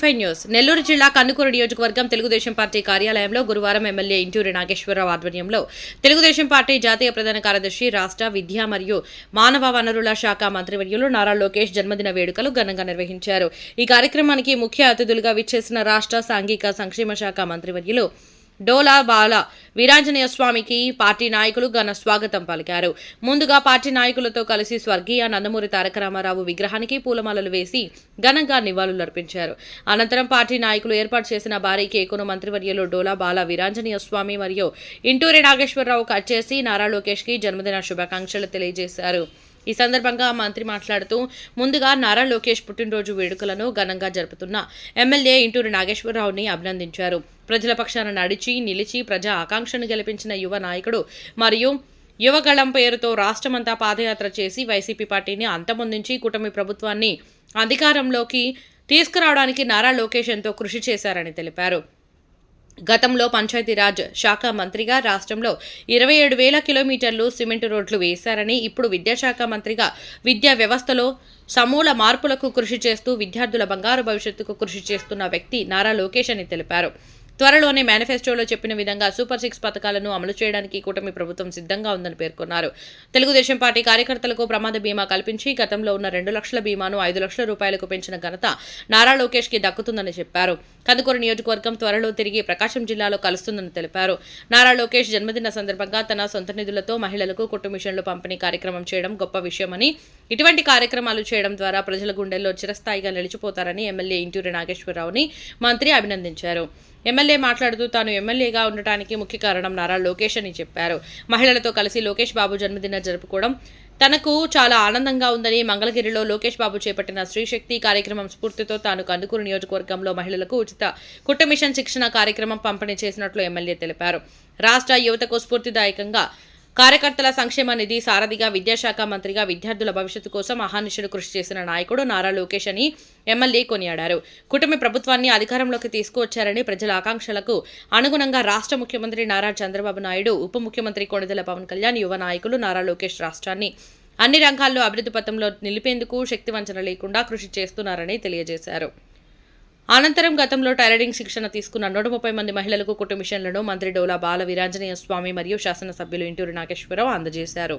25 news. Nellore జిల్లా కందుకూరు నియోజకవర్గం Telugu Desam party కార్యాలయంలో గురువారం ఎమ్మెల్యే ఇంటూరి నాగేశ్వరరావు ఆధ్వర్యంలో తెలుగుదేశం పార్టీ జాతీయ ప్రధాన కార్యదర్శి, రాష్ట్ర విద్యా మరియు మానవ వనరుల శాఖ మంత్రివర్యులు నారా లోకేష్ జన్మదిన వేడుకలు ఘనంగా నిర్వహించారు. ఈ కార్యక్రమానికి ముఖ్య అతిథులుగా విచ్చేసిన రాష్ట్ర సాంఘిక సంక్షేమ శాఖ మంత్రివర్యులు డోలా బాల వీరాంజనేయ స్వామికి పార్టీ నాయకులు ఘన స్వాగతం పలికారు. ముందుగా పార్టీ నాయకులతో కలిసి స్వర్గీయ నందమూరి తారక రామారావు విగ్రహానికి పూలమాలలు వేసి ఘనంగా నివాళులర్పించారు. అనంతరం పార్టీ నాయకులు ఏర్పాటు చేసిన భారీ కేకును మంత్రివర్యులు డోలా బాల వీరాంజనేయ స్వామి మరియు ఇంటూరి నాగేశ్వరరావు కట్ చేసి నారా లోకేష్ కి జన్మదిన శుభాకాంక్షలు తెలియజేశారు. ఈ సందర్భంగా మంత్రి మాట్లాడుతూ ముందుగా నారా లోకేష్ పుట్టినరోజు వేడుకలను ఘనంగా జరుపుతున్న ఎమ్మెల్యే ఇంటూరి నాగేశ్వరరావుని అభినందించారు. ప్రజల పక్షాన నడిచి నిలిచి ప్రజా ఆకాంక్షను గెలిపించిన యువ నాయకుడు మరియు యువగళం పేరుతో రాష్ట్రమంతా పాదయాత్ర చేసి వైసీపీ పార్టీని అంతమొందించి కూటమి ప్రభుత్వాన్ని అధికారంలోకి తీసుకురావడానికి నారా లోకేష్ ఎంతో కృషి చేశారని తెలిపారు. గతంలో పంచాయతీరాజ్ శాఖ మంత్రిగా రాష్ట్రంలో 27,000 కిలోమీటర్లు సిమెంట్ రోడ్లు వేశారని, ఇప్పుడు విద్యాశాఖ మంత్రిగా విద్యా వ్యవస్థలో సమూల మార్పులకు కృషి చేస్తూ విద్యార్థుల బంగారు భవిష్యత్తుకు కృషి చేస్తున్న వ్యక్తి నారా లోకేష్ అని తెలిపారు. త్వరలోనే మేనిఫెస్టోలో చెప్పిన విధంగా సూపర్ 6 పథకాలను అమలు చేయడానికి కూటమి ప్రభుత్వం సిద్ధంగా ఉందని పేర్కొన్నారు. తెలుగుదేశం పార్టీ కార్యకర్తలకు ప్రమాద బీమా కల్పించి గతంలో ఉన్న 2 లక్షల బీమాను 5 లక్షల రూపాయలకు పెంచిన ఘనత నారా లోకేష్ కి దక్కుతుందని చెప్పారు. కందుకూరు నియోజకవర్గం త్వరలో తిరిగి ప్రకాశం జిల్లాలో కలుస్తుందని తెలిపారు. నారా లోకేష్ జన్మదిన సందర్భంగా తన సొంత నిధులతో మహిళలకు కుట్టు మిషన్లు పంపిణీ కార్యక్రమం చేయడం గొప్ప విషయమని, ఇటువంటి కార్యక్రమాలు చేయడం ద్వారా ప్రజల గుండెల్లో చిరస్థాయిగా నిలిచిపోతారని ఎమ్మెల్యే ఇంటూరి నాగేశ్వరరావుని మంత్రి అభినందించారు. ఎమ్మెల్యే మాట్లాడుతూ తాను ఎమ్మెల్యేగా ఉండటానికి ముఖ్య కారణం నారా లోకేష్ అని చెప్పారు. మహిళలతో కలిసి లోకేష్ బాబు జన్మదిన జరుపుకోవడం తనకు చాలా ఆనందంగా ఉందని, మంగళగిరిలో లోకేష్ బాబు చేపట్టిన స్త్రీశక్తి కార్యక్రమం స్ఫూర్తితో తాను కందుకూరు నియోజకవర్గంలో మహిళలకు ఉచిత కుట్టు మిషన్ శిక్షణ కార్యక్రమం పంపిణీ చేసినట్లు ఎమ్మెల్యే తెలిపారు. రాష్ట్ర యువతకు స్ఫూర్తిదాయకంగా కార్యకర్తల సంక్షేమ నిధి సారథిగా విద్యాశాఖ మంత్రిగా విద్యార్థుల భవిష్యత్తు కోసం అహర్నిశలు కృషి చేసిన నాయకుడు నారా లోకేష్ అని ఎమ్మెల్యే కొనియాడారు. కూటమి ప్రభుత్వాన్ని అధికారంలోకి తీసుకువచ్చారని, ప్రజల ఆకాంక్షలకు అనుగుణంగా రాష్ట్ర ముఖ్యమంత్రి నారా చంద్రబాబు నాయుడు, ఉప ముఖ్యమంత్రి కొణిదెల పవన్ కళ్యాణ్, యువ నాయకులు నారా లోకేష్ రాష్ట్రాన్ని అన్ని రంగాల్లో అభివృద్ధి పథంలో నిలిపేందుకు శక్తివంచన లేకుండా కృషి చేస్తున్నారని తెలియజేశారు. అనంతరం గతంలో టైలరింగ్ శిక్షణ తీసుకున్న 130 మంది మహిళలకు కుట్టు మిషన్లను మంత్రి డోలా బాల వీరాంజనేయ స్వామి మరియు శాసనసభ్యులు ఇంటూరి నాగేశ్వరరావు అందజేశారు.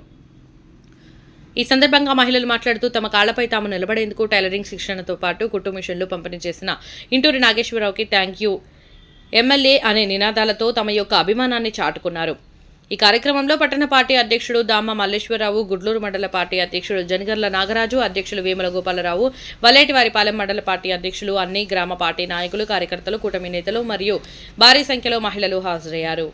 ఈ సందర్భంగా మహిళలు మాట్లాడుతూ తమ కాళ్లపై తాము నిలబడేందుకు టైలరింగ్ శిక్షణతో పాటు కుట్టు మిషన్లు పంపిణీ చేసిన ఇంటూరి నాగేశ్వరరావుకి థ్యాంక్ యూ ఎమ్మెల్యే అనే నినాదాలతో తమ యొక్క అభిమానాన్ని చాటుకున్నారు. ఈ కార్యక్రమంలో పట్టణ పార్టీ అధ్యక్షుడు దామ మల్లేశ్వరరావు, గుడ్లూరు మండల పార్టీ అధ్యక్షుడు జనగర్ల నాగరాజు, అధ్యక్షులు వేముల గోపాలరావు, వల్లేటివారిపాలెం మండల పార్టీ అధ్యక్షులు, అన్ని గ్రామ పార్టీ నాయకులు, కార్యకర్తలు, కూటమి నేతలు మరియు భారీ సంఖ్యలో మహిళలు హాజరయ్యారు.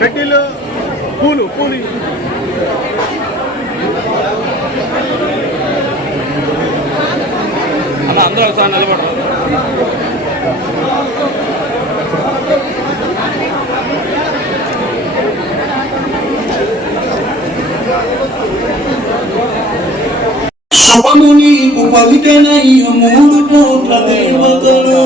కడ్డీలు పూలు అలా అందరూ ఒకసారి నిలబడతారు. శుభముని పలికనయ్య 3 కోట్ల దేవతలు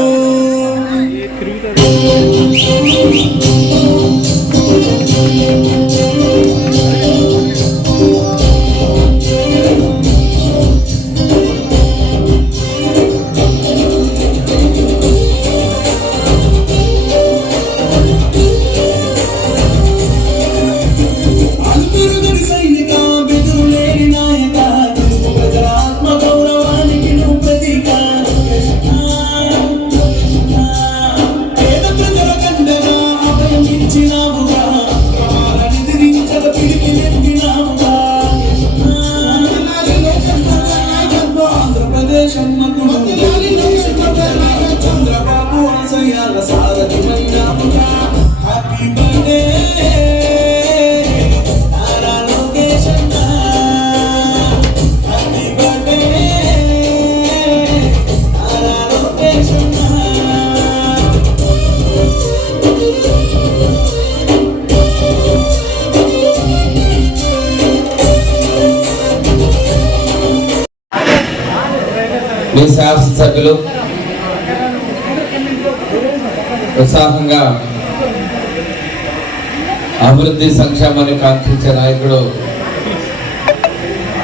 సైనిక బెదురు లేని నాయక దేశమ్మకుడు చంద్రబాబు ఆశయాల సారథిమైనాముగా హ్యాపీ బర్త్డే నారా లోకేష్ అన్న హ్యాపీ బర్త్డే నారా లోకేష్ అన్న మీ శాసనసభ్యులు ఉత్సాహంగా అభివృద్ధి సంక్షేమాన్ని కాంక్షించే నాయకుడు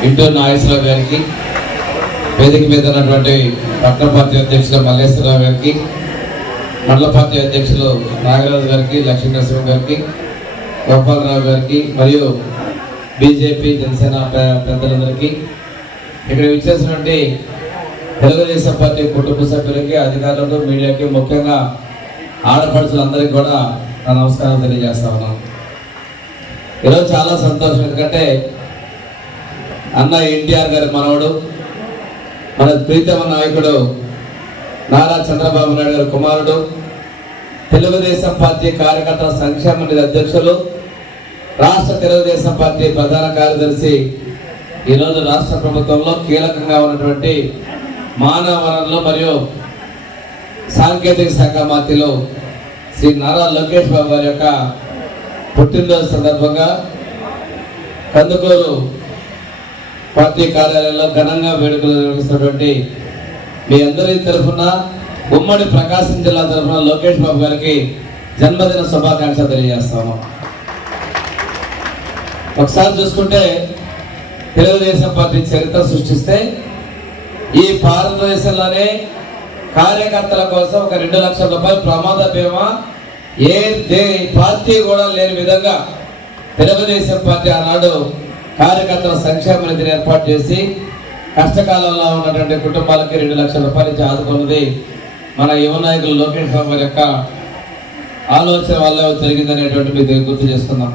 ఇంటూరు నాగేశ్వరరావు గారికి, వేదిక మీద ఉన్నటువంటి పట్టణ పార్టీ అధ్యక్షులు మల్లేశ్వరరావు గారికి, మండల పార్టీ అధ్యక్షులు నాగరాజు గారికి, లక్ష్మీనరసింహ గారికి, గోపాలరావు గారికి మరియు బీజేపీ జనసేన పెద్దలందరికీ, ఇక్కడ విచ్చేసినటువంటి తెలుగుదేశం పార్టీ కుటుంబ సభ్యులకి, అధికారులకు, మీడియాకి, ముఖ్యంగా ఆడపడుచులందరికీ కూడా నా నమస్కారం తెలియజేస్తా ఉన్నాను. ఈరోజు చాలా సంతోషం, ఎందుకంటే అన్న ఎన్టీఆర్ గారి మనవడు, మన ప్రీతమ నాయకుడు నారా చంద్రబాబు నాయుడు గారి కుమారుడు, తెలుగుదేశం పార్టీ కార్యకర్తల సంక్షేమ నిధి అధ్యక్షులు, రాష్ట్ర తెలుగుదేశం పార్టీ ప్రధాన కార్యదర్శి, ఈరోజు రాష్ట్ర ప్రభుత్వంలో కీలకంగా ఉన్నటువంటి మానవ వనరులు మరియు సాంకేతిక శాఖ మంత్రులు శ్రీ నారా లోకేష్ బాబు గారి యొక్క పుట్టినరోజు సందర్భంగా కందుకూరు పార్టీ కార్యాలయంలో ఘనంగా వేడుకలు నిర్వహిస్తున్నటువంటి మీ అందరి తరఫున, ఉమ్మడి ప్రకాశం జిల్లా తరఫున లోకేష్ బాబు గారికి జన్మదిన శుభాకాంక్షలు తెలియజేస్తాము. ఒకసారి చూసుకుంటే తెలుగుదేశం పార్టీ చరిత్ర సృష్టిస్తే ఈ భారతదేశంలోనే కార్యకర్తల కోసం ఒక 2 లక్షల రూపాయల ప్రమాద బీమా ఏ పార్టీ కూడా లేని విధంగా తెలుగుదేశం పార్టీ ఆనాడు కార్యకర్తల సంక్షేమ నిధిని ఏర్పాటు చేసి కష్టకాలంలో ఉన్నటువంటి కుటుంబాలకి 2 లక్షల రూపాయలు ఇచ్చి ఆదుకున్నది మన యువ నాయకులు లోకేష్ బాబు గారి యొక్క ఆలోచన వల్ల జరిగిందనేటువంటి మీకు గుర్తు చేస్తున్నాం.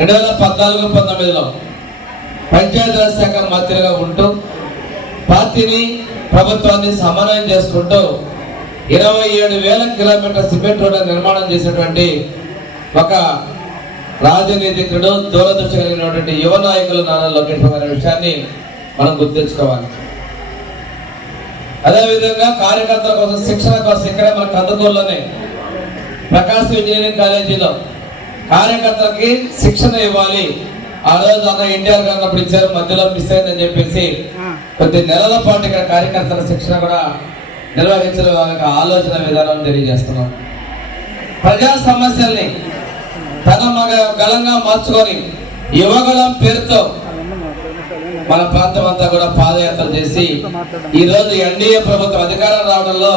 2014-19లో పంచాయతీరాజ్ శాఖ మంత్రిగా ఉంటూ పార్టీని, ప్రభుత్వాన్ని సమన్వయం చేసుకుంటూ 27,000 కిలోమీటర్ల సిమెంట్ రోడ్ల నిర్మాణం చేసినటువంటి ఒక రాజనీతికుడు, దూరదృష్టి కలిగినటువంటి యువ నాయకులు నారా లోకేష్ బాబు గారి విషయాన్ని మనం గుర్తుంచుకోవాలి. అదేవిధంగా కార్యకర్తల కోసం శిక్షణ కోసం ఇక్కడే మన కందుకూరులోనే ప్రకాశం ఇంజనీరింగ్ కాలేజీలో కార్యకర్తలకి శిక్షణ ఇవ్వాలి. ఆ రోజు అన్న ఎన్టీఆర్ గారు అప్పుడు ఇచ్చారు, మధ్యలో మిస్ అయిందని చెప్పేసి కొద్ది నెలల పాటు ఇక్కడ కార్యకర్తల శిక్షణ కూడా నిర్వహించడం వాళ్ళకి ఆలోచన విధానం తెలియజేస్తున్నాం. ప్రజా సమస్యల్ని తన గలంగా మార్చుకొని యువగలం పేరుతో మన ప్రాంతం అంతా కూడా పాదయాత్ర చేసి ఈరోజు ఎన్డీఏ ప్రభుత్వం అధికారం రావడంలో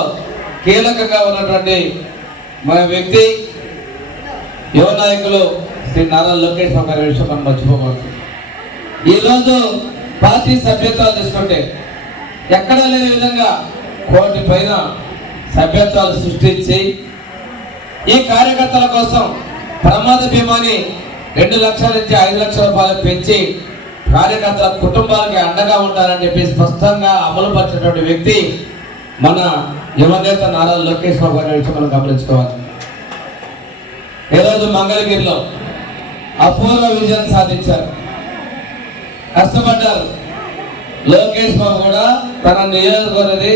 కీలకంగా ఉన్నటువంటి మన వ్యక్తి యువ నాయకులు శ్రీ నారా లోకేష్ బాబు గారి విషయం మనం మర్చిపోకూడదు. ఈరోజు పార్టీ సభ్యత్వాలు తీసుకుంటే ఎక్కడా లేని విధంగా 1 కోటి పైన సభ్యత్వాలు సృష్టించి ఈ కార్యకర్తల కోసం ప్రమాద బీమాని 2 లక్షల నుంచి 5 లక్షల రూపాయలు పెంచి కార్యకర్తల కుటుంబాలకి అండగా ఉండాలని చెప్పి స్పష్టంగా అమలు పరిచినటువంటి వ్యక్తి మన యువనేత నారా లోకేష్ బాబు గారి విషయం మనం గమనించుకోవాలి. ఈరోజు మంగళగిరిలో అపూర్వ విజయం సాధించారు, కష్టపడ్డారు. లోకేష్ బాబు కూడా తన నియోజకవర్గది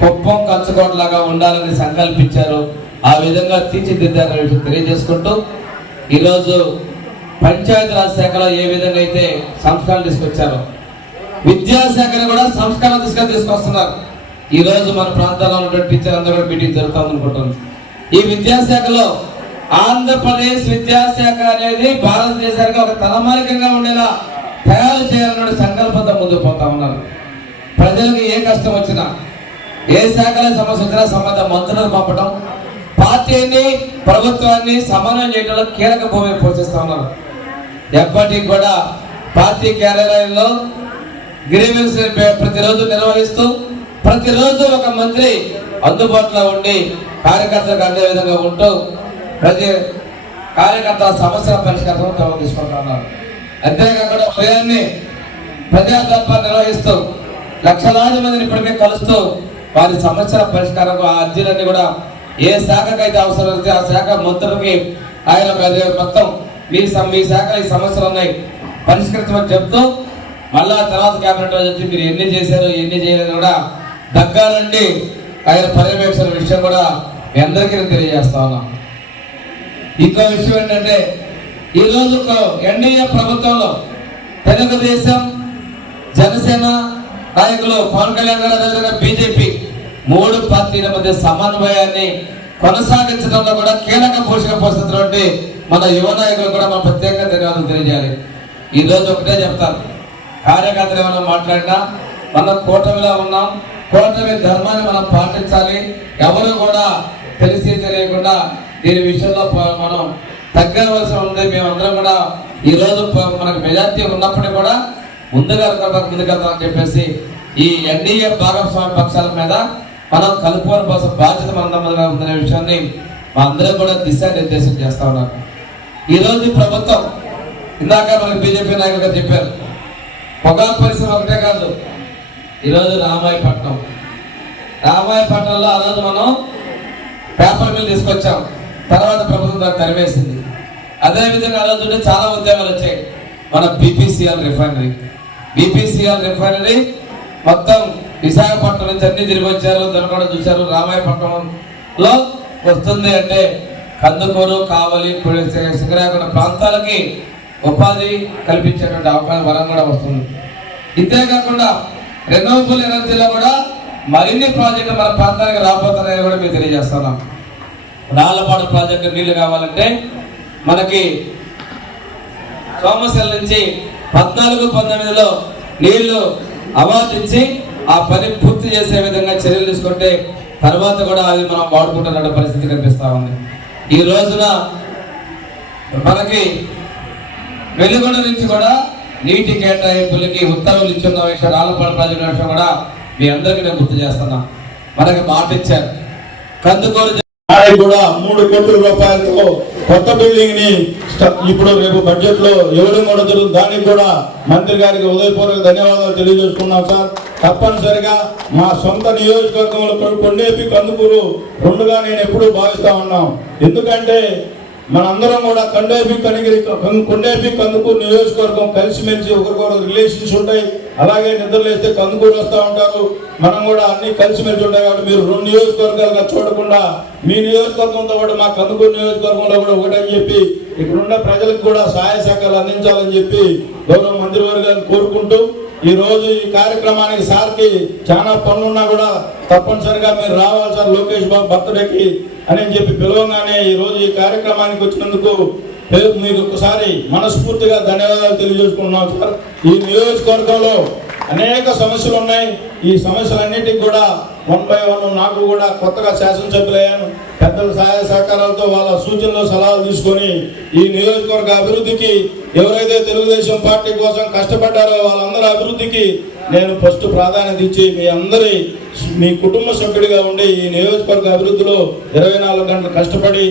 కుప్పం కంచుకోటలాగా ఉండాలని సంకల్పించారు. ఆ విధంగా తీర్చిదిద్దారనే విషయం తెలియజేసుకుంటూ ఈరోజు పంచాయతీరాజ్ శాఖలో ఏ విధంగా అయితే సంస్కరణ తీసుకొచ్చారో విద్యాశాఖను కూడా సంస్కరణ తీసుకొస్తున్నారు. ఈ రోజు మన ప్రాంతాల్లో ఉన్నటువంటి టీచర్ అందరూ కూడా మీటింగ్ జరుగుతాం అనుకుంటున్నాం. ఈ విద్యాశాఖలో ఆంధ్రప్రదేశ్ విద్యాశాఖ అనేది భారతదేశానికి ఒక తలమానికంగా ఉండేలా తయారు చేయాలనే సంకల్పంతో ముందుకు పోతా ఉన్నారు. ప్రజలకు ఏ కష్టం వచ్చినా, ఏ శాఖలో సమస్య వచ్చినా సంబంధ మంత్రులను పంపడం, పార్టీని ప్రభుత్వాన్ని సమన్వయం చేయడంలో కీలక భూమిక పోషిస్తా ఉన్నారు. ఎప్పటికి కూడా పార్టీ కార్యాలయంలో గ్రీవెన్స్ ప్రతిరోజు నిర్వహిస్తూ ప్రతిరోజు ఒక మంత్రి అందుబాటులో ఉండి కార్యకర్తలకు అందే విధంగా ఉంటూ ప్రతి కార్యకర్తల సమస్యల పరిష్కారం చొరవ తీసుకుంటా ఉన్నారు. అంతేకాకుండా ఉదయాన్నే ప్రజా దర్బార్ నిర్వహిస్తూ లక్షలాది మందిని ఇప్పటికే కలుస్తూ వారి సమస్యల పరిష్కారం ఆ అర్జీలన్నీ కూడా ఏ శాఖకైతే అవసరం అయితే ఆ శాఖ మంత్రులకి ఆయన మొత్తం మీ శాఖలో ఈ సమస్యలు ఉన్నాయి పరిష్కరించమని చెప్తూ మళ్ళా తర్వాత క్యాబినెట్ వచ్చి మీరు ఎన్ని చేశారు ఎన్ని చేయలేదు కూడా దగ్గరుండి ఆయన పర్యవేక్షణ విషయం కూడా మీ అందరికీ నేను తెలియజేస్తా ఉన్నాం. ఇంకో విషయం ఏంటంటే ఈ రోజు ఎన్డీఏ ప్రభుత్వంలో తెలుగుదేశం జనసేన నాయకులు పవన్ కళ్యాణ్ గారు అదేవిధంగా బీజేపీ 3 పార్టీల మధ్య సమన్వయాన్ని కొనసాగించడంలో కూడా కీలక పోషక పోషిస్తున్నటువంటి మన యువ నాయకులు కూడా మనం ప్రత్యేకంగా ధన్యవాదాలు తెలియజేయాలి. ఈ రోజు ఒకటే చెప్తారు, కార్యకర్తలు ఏమైనా మాట్లాడినా మనం కూటమిలో ఉన్నాం, కూటమి ధర్మాన్ని మనం పాటించాలి. ఎవరు కూడా తెలిసి తెలియకుండా దీని విషయంలో మనం తగ్గవలసి ఉంది. మేమందరం కూడా ఈ రోజు మనకు మెజార్టీ ఉన్నప్పటికీ కూడా ముందుకెళ్తామని చెప్పేసి ఈ ఎన్డీఏ భాగస్వామ్య పక్షాల మీద మనం కలుపుకోవడం కోసం బాధ్యత మనందరిగా ఉందనే విషయాన్ని మా అందరం కూడా దిశానిర్దేశం చేస్తా ఉన్నారు. ఈ రోజు ప్రభుత్వం ఇందాక మనకి బీజేపీ నాయకులుగా చెప్పారు, పొగాకు పరిశ్రమ ఒకటే కాదు, ఈరోజు రామాయపట్నంలో ఆ రోజు మనం పేపర్ మిల్ తీసుకొచ్చాం, తర్వాత ప్రభుత్వం దాన్ని తరివేసింది. అదేవిధంగా ఆ రోజు చాలా ఉద్యోగాలు వచ్చాయి. మన బీపీసీఎల్ రిఫైనరీ మొత్తం విశాఖపట్నం నుంచి అన్ని తిరిగి వచ్చారు, దాన్ని కూడా చూశారు. రామాయపట్నంలో వస్తుంది అంటే కందుకూరు, కావలి, శ్రీకాకుళ ప్రాంతాలకి ఉపాధి కల్పించేటువంటి అవకాశం వరం కూడా వస్తుంది. ఇంతే కాకుండా రెన్యూవబుల్ ఎనర్జీలో కూడా మరిన్ని ప్రాజెక్టులు మన ప్రాంతానికి రాబోతున్నాయని కూడా మేము తెలియజేస్తున్నాం. రాళ్లపాడు ప్రాజెక్టు నీళ్లు కావాలంటే మనకి సోమశిల నుంచి 14-19లో నీళ్లు అవార్డు ఇచ్చి ఆ పని పూర్తి చేసే విధంగా చర్యలు తీసుకుంటే తర్వాత కూడా అది మనం వాడుకుంటున్న పరిస్థితి కనిపిస్తా ఉంది. ఈ రోజున మనకి వెలుగొండ నుంచి కూడా నీటి కేటాయింపులకి ఉత్తర్వులు ఇచ్చిన విషయం, రాళ్లపాడు ప్రాజెక్టు విషయం కూడా మీ అందరికీ నేను గుర్తు చేస్తున్నా. మనకి మాట ఇచ్చారు, కందుకూరు కూడా 3 కోట్ల రూపాయలతో కొత్త బిల్డింగ్ ని ఇప్పుడు రేపు బడ్జెట్ లో ఇవ్వడం కూడా జరుగుతుంది. దానికి కూడా మంత్రి గారికి ఉదయపూర్వక ధన్యవాదాలు తెలియజేసుకున్నాం సార్. తప్పనిసరిగా మా సొంత నియోజకవర్గంలో కొండేపి కందుకూరు 2గా నేను ఎప్పుడూ భావిస్తా ఉన్నాం. ఎందుకంటే మనందరం కూడా కొండేపి కందుకూరు నియోజకవర్గం కలిసిమెలిసి ఒకరికొకరు రిలేషన్స్ ఉంటాయి. అలాగే నిద్రలేస్తే కందుకూరు వస్తూ ఉంటారు, మనం కూడా అన్ని కలిసిమెలిసి ఉంటాయి. కాబట్టి మీరు 2 నియోజకవర్గాలుగా చూడకుండా మీ నియోజకవర్గంతో పాటు మా కందుకూరు నియోజకవర్గంలో కూడా ఒకటని చెప్పి ఇక్కడున్న ప్రజలకు కూడా సహాయ సహకారాలు అందించాలని చెప్పి గౌరవ మంత్రివర్గాన్ని కోరుకుంటూ, ఈ రోజు ఈ కార్యక్రమానికి సార్కి చాలా పనులున్నా కూడా తప్పనిసరిగా మీరు రావాలి సార్ లోకేష్ బాబు బర్త్డేకి అని చెప్పి పిలవగానే ఈ రోజు ఈ కార్యక్రమానికి వచ్చినందుకు మీకు ఒకసారి మనస్ఫూర్తిగా ధన్యవాదాలు తెలియజేసుకుంటున్నాం సార్. ఈ నియోజకవర్గంలో అనేక సమస్యలు ఉన్నాయి. ఈ సమస్యలన్నిటికీ కూడా 1 by 1 నాకు కూడా కొత్తగా శాసనసభ్యులయ్యాను. పెద్దల సహాయ సహకారాలతో వాళ్ళ సూచనలు సలహాలు తీసుకొని ఈ నియోజకవర్గ అభివృద్ధికి ఎవరైతే తెలుగుదేశం పార్టీ కోసం కష్టపడ్డారో వాళ్ళందరి అభివృద్ధికి నేను ఫస్ట్ ప్రాధాన్యత ఇచ్చి మీ కుటుంబ సభ్యుడిగా ఉండి ఈ నియోజకవర్గ అభివృద్ధిలో 24 గంటలు కష్టపడి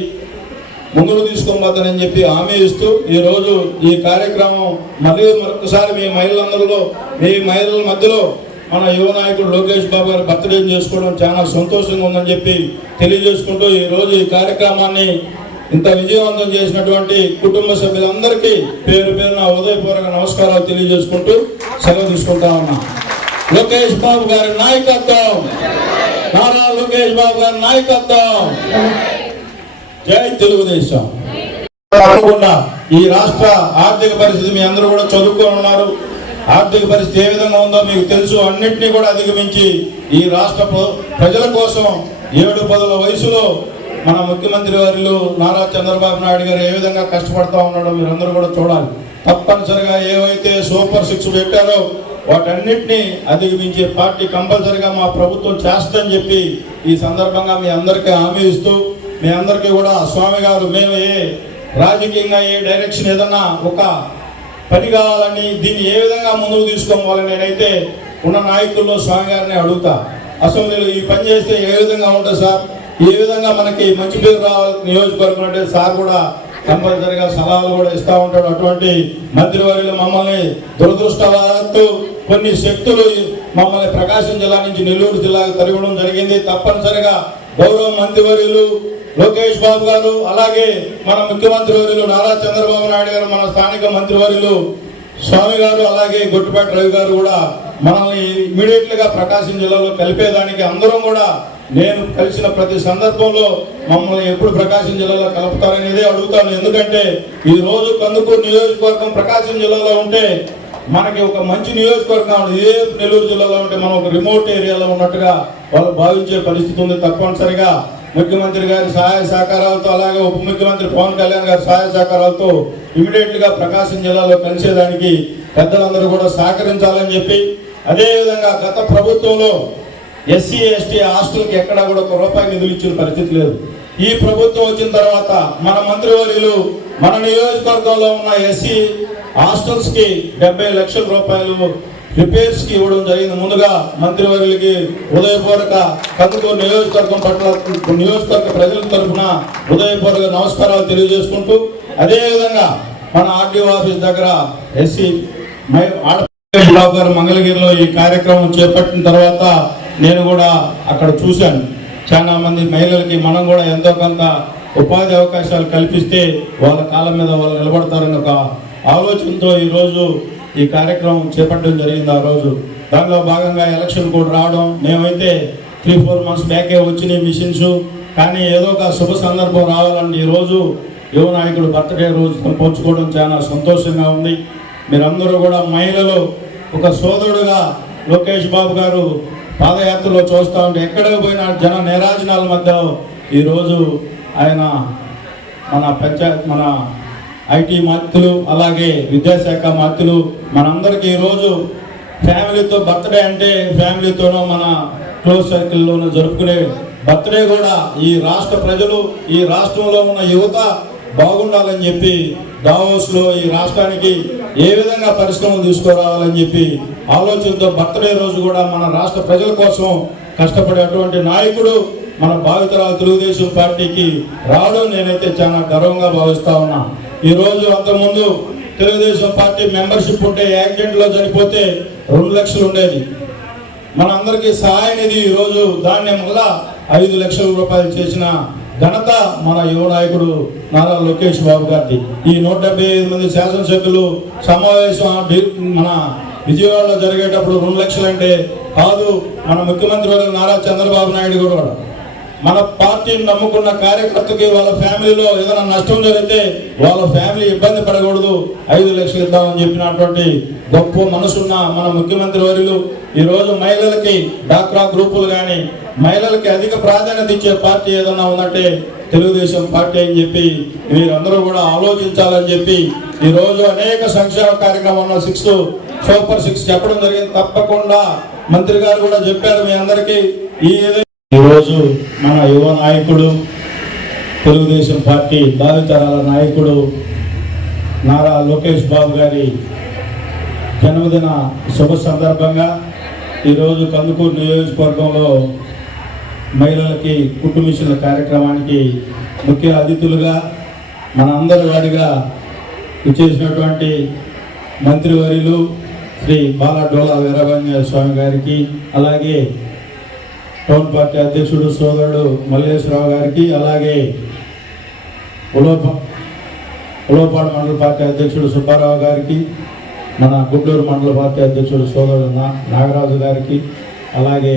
ముందుకు తీసుకోబోతానని చెప్పి హామీ ఇస్తూ ఈ రోజు ఈ కార్యక్రమం మరొకసారి మీ మహిళల మధ్యలో మన యువ నాయకుడు లోకేష్ బాబు గారి బర్త్డే చేసుకోవడం చాలా సంతోషంగా ఉందని చెప్పి తెలియజేసుకుంటూ ఈ రోజు ఈ కార్యక్రమాన్ని ఇంత విజయవంతం చేసినటువంటి కుటుంబ సభ్యులందరికీ పేరు పేరున ఉదయపూర్వక నమస్కారాలు తెలియజేసుకుంటూ సెలవు తీసుకుంటా ఉన్నా. లోకేష్ బాబు గారి నాయకత్వం, నారా లోకేష్ బాబు గారి నాయకత్వం, జై తెలుగుదేశం. తప్పకుండా ఈ రాష్ట్ర ఆర్థిక పరిస్థితి మీ అందరూ కూడా చదువుకొని ఉన్నారు. ఆర్థిక పరిస్థితి ఏ విధంగా ఉందో మీకు తెలుసు. అన్నింటినీ కూడా అధిగమించి ఈ రాష్ట్ర ప్రజల కోసం 7-10 వయసులో మన ముఖ్యమంత్రి వారిలో నారా చంద్రబాబు నాయుడు గారు ఏ విధంగా కష్టపడతా ఉన్నాడో మీరందరూ కూడా చూడాలి. తప్పనిసరిగా ఏవైతే సూపర్ 6 పెట్టారో వాటన్నిటినీ అధిగమించే పార్టీ కంపల్సరిగా మా ప్రభుత్వం చేస్తుందని చెప్పి ఈ సందర్భంగా మీ అందరికీ హామీ ఇస్తూ, మీ అందరికీ కూడా స్వామి గారు మేము రాజకీయంగా ఏ డైరెక్షన్ ఏదన్నా ఒక పని కావాలని దీన్ని ఏ విధంగా ముందుకు తీసుకోవాలని నేనైతే ఉన్న నాయకుల్లో స్వామి గారిని అడుగుతా. అసెంబ్లీలో ఈ పని చేస్తే ఏ విధంగా ఉంటుంది సార్, ఏ విధంగా మనకి మంచి పేరు రావాలి నియోజకవర్గం అంటే సార్ కూడా కంపల్సరిగా సలహాలు కూడా ఇస్తూ ఉంటాడు. అటువంటి మంత్రివర్యులు మమ్మల్ని దురదృష్టవశాత్తు కొన్ని శక్తులు మమ్మల్ని ప్రకాశం జిల్లా నుంచి నెల్లూరు జిల్లాకు తరగడం జరిగింది. తప్పనిసరిగా గౌరవ మంత్రివర్యులు లోకేష్ బాబు గారు, అలాగే మన ముఖ్యమంత్రి వర్యులు నారా చంద్రబాబు నాయుడు గారు, మన స్థానిక మంత్రివర్యులు స్వామి గారు, అలాగే గొట్టిపాటి రవి గారు కూడా మనల్ని ఇమీడియట్ గా ప్రకాశం జిల్లాలో కలిపేదానికి అందరం కూడా నేను కలిసిన ప్రతి సందర్భంలో మమ్మల్ని ఎప్పుడు ప్రకాశం జిల్లాలో కలుపుతారనేదే అడుగుతాను. ఎందుకంటే ఈ రోజు కందుకూరు నియోజకవర్గం ప్రకాశం జిల్లాలో ఉంటే మనకి ఒక మంచి నియోజకవర్గం, ఇదే నెల్లూరు జిల్లాలో ఉంటే మనం ఒక రిమోట్ ఏరియాలో ఉన్నట్టుగా వాళ్ళు భావించే పరిస్థితి ఉంది. తప్పనిసరిగా ముఖ్యమంత్రి గారి సహాయ సహకారాలతో, అలాగే ఉప ముఖ్యమంత్రి పవన్ కళ్యాణ్ గారి సహాయ సహకారాలతో ఇమీడియట్ గా ప్రకాశం జిల్లాలో కలిసేదానికి పెద్దలందరూ కూడా సహకరించాలని చెప్పి, అదేవిధంగా గత ప్రభుత్వంలో ఎస్సీ ఎస్టీ హాస్టల్కి ఎక్కడా కూడా ₹1 నిధులు ఇచ్చిన పరిస్థితి లేదు. ఈ ప్రభుత్వం వచ్చిన తర్వాత మన మంత్రివర్యులు మన నియోజకవర్గంలో ఉన్న ఎస్సీ హాస్టల్స్ కి ₹70 లక్షల రిపేర్స్ కి ఇవ్వడం జరిగింది. ముందుగా మంత్రివర్యులకి హృదయపూర్వక కందుకూరు నియోజకవర్గం పట్ల నియోజకవర్గ ప్రజల తరఫున హృదయపూర్వక నమస్కారాలు తెలియజేసుకుంటూ, అదేవిధంగా మన ఆర్డీఓ ఆఫీస్ దగ్గర ఎస్సీ బాబు గారు మంగళగిరిలో ఈ కార్యక్రమం చేపట్టిన తర్వాత నేను కూడా అక్కడ చూశాను. చాలా మంది మహిళలకి మనం కూడా ఎంతో కొంత ఉపాధి అవకాశాలు కల్పిస్తే వాళ్ళ కాళ్ళ మీద వాళ్ళు నిలబడతారని ఒక ఆలోచనతో ఈరోజు ఈ కార్యక్రమం చేపట్టడం జరిగింది. ఆ రోజు దానిలో భాగంగా ఎలక్షన్ కూడా రావడం, మేమైతే 3-4 మంత్స్ బ్యాకే వచ్చినాయి మిషన్స్, కానీ ఏదో ఒక శుభ సందర్భం రావాలంటే ఈరోజు యువ నాయకుడు బర్త్డే రోజు పంచుకోవడం చాలా సంతోషంగా ఉంది. మీరందరూ కూడా మహిళలు ఒక సోదరుడుగా లోకేష్ బాబు గారు పాదయాత్రలో చూస్తూ ఉంటే ఎక్కడికి పోయినా జన నీరాజనాల మధ్య ఈరోజు ఆయన మన ఐటీ మంత్రులు, అలాగే విద్యాశాఖ మంత్రులు మనందరికీ ఈరోజు ఫ్యామిలీతో బర్త్డే అంటే ఫ్యామిలీతోనూ మన క్లోజ్ సర్కిల్లోనూ జరుపుకునే బర్త్డే కూడా ఈ రాష్ట్ర ప్రజలు, ఈ రాష్ట్రంలో ఉన్న యువత బాగుండాలని చెప్పి దావోస్లో ఈ రాష్ట్రానికి ఏ విధంగా పరిశ్రమలు తీసుకురావాలని చెప్పి ఆలోచనతో బర్త్డే రోజు కూడా మన రాష్ట్ర ప్రజల కోసం కష్టపడే అటువంటి నాయకుడు మన భావితరాల తెలుగుదేశం పార్టీకి రావడం నేనైతే చాలా గర్వంగా భావిస్తా ఉన్నా. ఈరోజు అంతకుముందు తెలుగుదేశం పార్టీ మెంబర్షిప్ ఉంటే యాక్సిడెంట్లో చనిపోతే 2 లక్షలు ఉండేది. మన అందరికీ సహాయ నిధి ఈరోజు దాన్ని మళ్ళా 5 లక్షల రూపాయలు చేసిన ఘనత మన యువ నాయకుడు నారా లోకేష్ బాబు గారిది. ఈ 175 మంది శాసనసభ్యులు సమావేశం మన విజయవాడలో జరిగేటప్పుడు 2 లక్షలు అంటే కాదు, మన ముఖ్యమంత్రి వర్యులు నారా చంద్రబాబు నాయుడు కూడా మన పార్టీని నమ్ముకున్న కార్యకర్తకి వాళ్ళ ఫ్యామిలీలో ఏదైనా నష్టం జరిగితే వాళ్ళ ఫ్యామిలీ ఇబ్బంది పడకూడదు, 5 లక్షలు ఇద్దామని చెప్పినటువంటి గొప్ప మనసున్న మన ముఖ్యమంత్రి వర్యులు ఈరోజు మహిళలకి డాక్రా గ్రూపులు కానీ మహిళలకి అధిక ప్రాధాన్యత ఇచ్చే పార్టీ ఏదన్నా ఉందంటే తెలుగుదేశం పార్టీ అని చెప్పి మీరందరూ కూడా ఆలోచించాలని చెప్పి ఈరోజు అనేక సంక్షేమ కార్యక్రమాల్లో 6 సూపర్ 6 చెప్పడం జరిగింది. తప్పకుండా మంత్రి గారు కూడా చెప్పారు మీ అందరికీ. ఈరోజు మన యువ నాయకుడు, తెలుగుదేశం పార్టీ భావితరాల నాయకుడు నారా లోకేష్ బాబు గారి జన్మదిన శుభ సందర్భంగా ఈరోజు కందుకూరు నియోజకవర్గంలో మహిళలకి కుట్టు మిషన్ల కార్యక్రమానికి ముఖ్య అతిథులుగా మన అందరి వాడిగా ఇచ్చేసినటువంటి మంత్రివర్యులు శ్రీ బాలా డోలా వీరాంజనేయ స్వామి గారికి, అలాగే టౌన్ పార్టీ అధ్యక్షుడు సోదరుడు మల్లేశ్వరరావు గారికి, అలాగే ఉలవపాడు మండల పార్టీ అధ్యక్షుడు సుబ్బారావు గారికి, మన గుంటూరు మండల పార్టీ అధ్యక్షుడు సోదరుడు నాగరాజు గారికి, అలాగే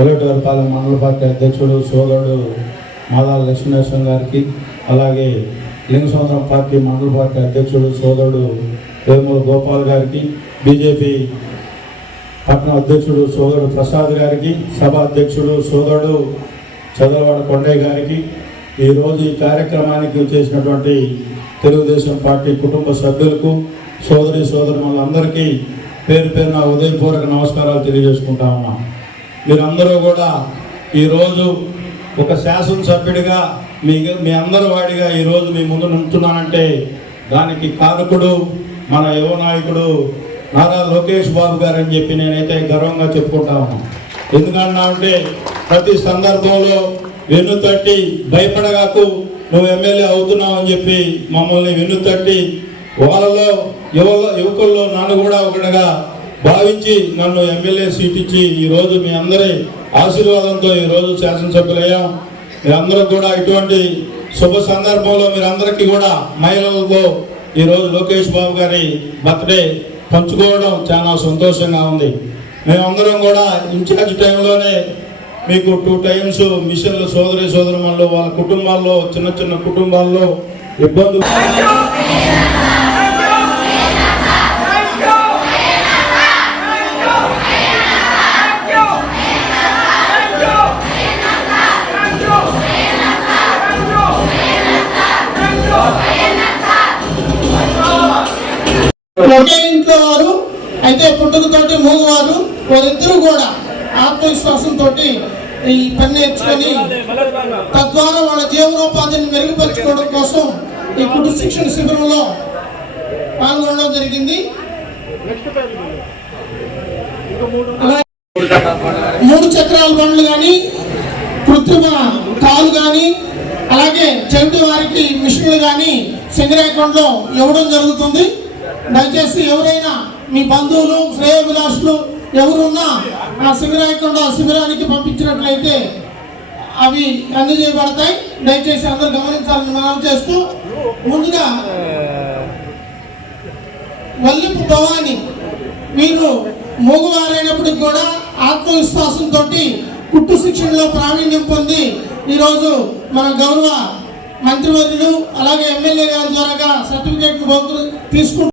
ఒగటూరుపాలెం మండల పార్టీ అధ్యక్షుడు సోదరుడు మాదాల లక్ష్మీనరసింహ గారికి, అలాగే లింగసముద్రం పార్టీ మండల పార్టీ అధ్యక్షుడు సోదరుడు వేమూల గోపాల్ గారికి, బీజేపీ పట్టణ అధ్యక్షుడు సోదరుడు ప్రసాద్ గారికి, సభ అధ్యక్షుడు సోదరుడు చదలవాడ కొండయ్య గారికి, ఈరోజు ఈ కార్యక్రమానికి చేసినటువంటి తెలుగుదేశం పార్టీ కుటుంబ సభ్యులకు, సోదరులందరికీ పేరు పేరున ఉదయపూర్వక నమస్కారాలు తెలియజేసుకుంటా ఉన్నాం. మీరందరూ కూడా ఈరోజు ఒక శాసనసభ్యుడిగా మీ అందరి వాడిగా ఈరోజు మీ ముందు నింపుతున్నానంటే దానికి కారకుడు మన యువ నాయకుడు నారా లోకేష్ బాబు గారు అని చెప్పి నేనైతే గర్వంగా చెప్పుకుంటా ఉన్నాను. ఎందుకన్నా అంటే ప్రతి సందర్భంలో వెన్నుతట్టి భయపడగాకు నువ్వు ఎమ్మెల్యే అవుతున్నావు అని చెప్పి మమ్మల్ని వెన్నుతట్టి వాళ్ళలో యువకుల్లో నన్ను కూడా ఒకటిగా భావించి నన్ను ఎమ్మెల్యే సీట్ ఇచ్చి ఈరోజు మీ అందరి ఆశీర్వాదంతో ఈరోజు శాసనసభ్యులయ్యాం. మీరందరూ కూడా ఇటువంటి శుభ సందర్భంలో మీరందరికీ కూడా మహిళలతో ఈరోజు లోకేష్ బాబు గారి బర్త్డే పంచుకోవడం చాలా సంతోషంగా ఉంది. మేమందరం కూడా ఇన్ఛార్జ్ టైంలోనే మీకు 2 times మిషన్లు సోదరులు వాళ్ళ కుటుంబాల్లో చిన్న చిన్న కుటుంబాల్లో ఇబ్బందులు ఒకే ఇంట్లో వారు అయితే పుట్టుకతోటి మూగువారు వారిద్దరూ కూడా ఆత్మవిశ్వాసంతో ఈ పని నేర్చుకొని తద్వారా వాళ్ళ జీవనోపాధిని మెరుగుపరచుకోవడం కోసం ఈ కుటుంబ శిక్షణ శిబిరంలో పాల్గొనడం జరిగింది. 3 చక్రాల బండ్లు కానీ కృత్రిమ కాలు కానీ అలాగే చెవిటి వారికి మిషన్లు కానీ సింగరాయకొండలో ఇవ్వడం జరుగుతుంది. దయచేసి ఎవరైనా మీ బంధువులు శ్రేయోభిలాషులు ఎవరున్నా ఆ సింగరాయకొండ శిబిరానికి పంపించినట్లయితే అవి అందజేయబడతాయి. దయచేసి అందరూ గమనించాలని మనం చేస్తూ ముందుగా వల్లిపు భవాని వీరు మూగువారైనప్పటికి కూడా ఆత్మవిశ్వాసంతో కుట్టు శిక్షణలో ప్రావీణ్యం పొంది ఈరోజు మన గౌరవ మంత్రివర్యులు అలాగే ఎమ్మెల్యే గారి ద్వారా సర్టిఫికేట్ తీసుకుంటారు.